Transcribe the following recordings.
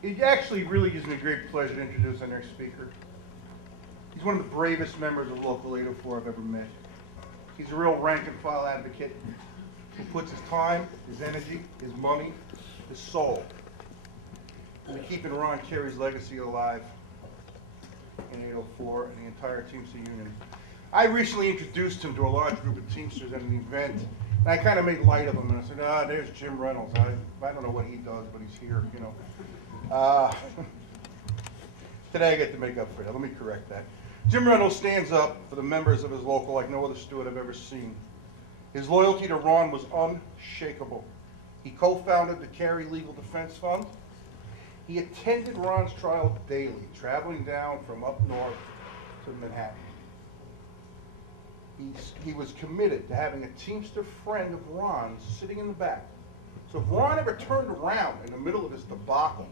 It actually really gives me a great pleasure to introduce our next speaker. He's one of the bravest members of Local 804 I've ever met. He's a real rank and file advocate who puts his time, his energy, his money, his soul into keeping Ron Carey's legacy alive in 804 and the entire Teamster Union. I recently introduced him to a large group of Teamsters at an event, and I kind of made light of him, and I said, there's Jim Reynolds. I don't know what he does, but he's here, you know. Today I get to make up for that. Let me correct that. Jim Reynolds stands up for the members of his local like no other steward I've ever seen. His loyalty to Ron was unshakable. He co-founded the Carey Legal Defense Fund. He attended Ron's trial daily, traveling down from up north to Manhattan. He was committed to having a Teamster friend of Ron's sitting in the back. So if Ron ever turned around in the middle of this debacle,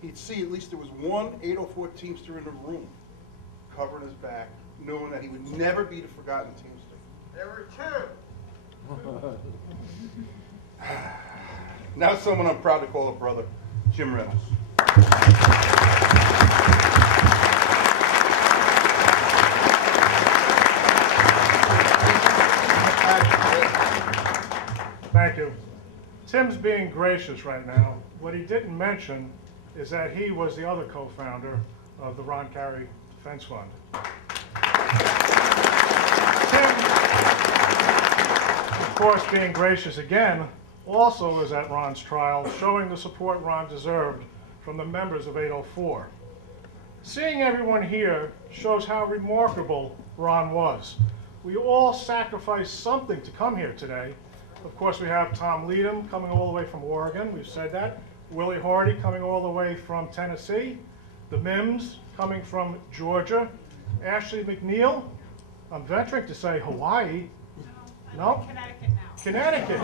he'd see at least there was one 804 Teamster in the room, covering his back, knowing that he would never be the forgotten Teamster. There were two. Now someone I'm proud to call a brother, Jim Reynolds. Thank you. Tim's being gracious right now. What he didn't mention is that he was the other co-founder of the Ron Carey Defense Fund. Tim, of course, being gracious again, also was at Ron's trial, showing the support Ron deserved from the members of 804. Seeing everyone here shows how remarkable Ron was. We all sacrificed something to come here today. Of course, we have Tom Leadham coming all the way from Oregon, we've said that. Willie Hardy coming all the way from Tennessee. The Mims coming from Georgia. Ashley McNeil, I'm venturing to say Hawaii. No? Connecticut now. Connecticut.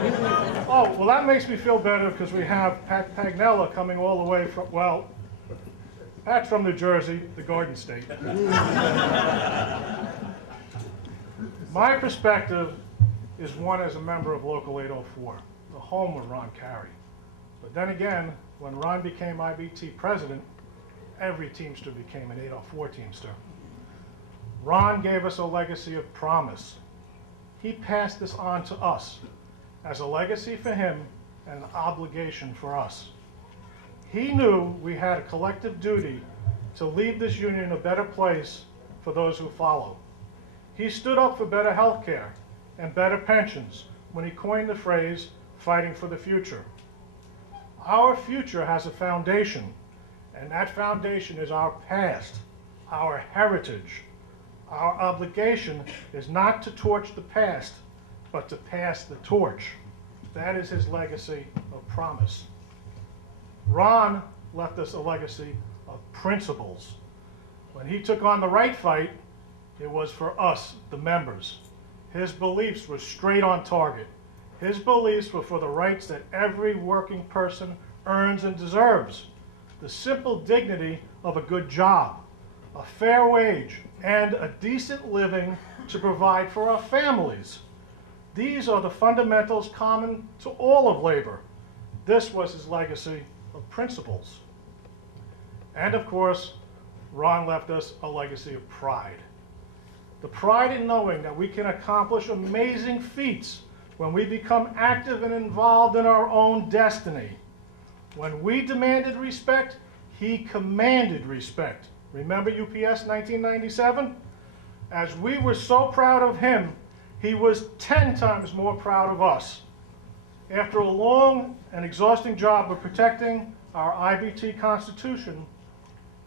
Oh, well, that makes me feel better because we have Pat Pagnella coming all the way from, well, Pat's from New Jersey, the Garden State. My perspective is one as a member of Local 804, the home of Ron Carey. But then again, when Ron became IBT president, every Teamster became an 804 Teamster. Ron gave us a legacy of promise. He passed this on to us as a legacy for him and an obligation for us. He knew we had a collective duty to leave this union a better place for those who follow. He stood up for better health care and better pensions when he coined the phrase, fighting for the future. Our future has a foundation, and that foundation is our past, our heritage. Our obligation is not to torch the past, but to pass the torch. That is his legacy of promise. Ron left us a legacy of principles. When he took on the right fight, it was for us, the members. His beliefs were straight on target. His beliefs were for the rights that every working person earns and deserves. The simple dignity of a good job, a fair wage, and a decent living to provide for our families. These are the fundamentals common to all of labor. This was his legacy of principles. And of course, Ron left us a legacy of pride. The pride in knowing that we can accomplish amazing feats when we become active and involved in our own destiny. When we demanded respect, he commanded respect. Remember UPS 1997? As we were so proud of him, he was 10 times more proud of us. After a long and exhausting job of protecting our IBT Constitution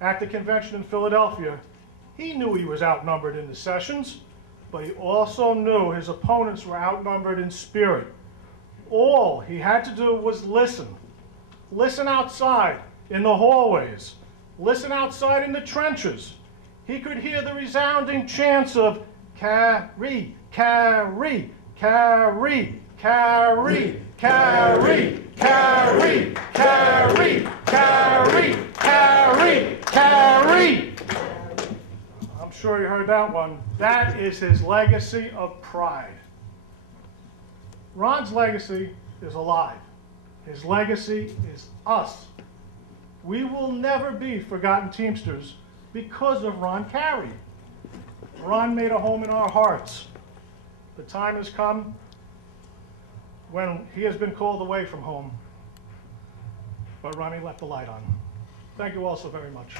at the convention in Philadelphia, he knew he was outnumbered in the sessions, but he also knew his opponents were outnumbered in spirit. All he had to do was listen. Listen outside in the hallways. Listen outside in the trenches. He could hear the resounding chants of Carey, Carey, Carey, Carey, Carey, Carey, Carey, Carey, Carey, Carey. I'm sure you heard that one. That is his legacy of pride. Ron's legacy is alive. His legacy is us. We will never be forgotten Teamsters because of Ron Carey. Ron made a home in our hearts. The time has come when he has been called away from home, but Ronnie left the light on. Thank you all so very much.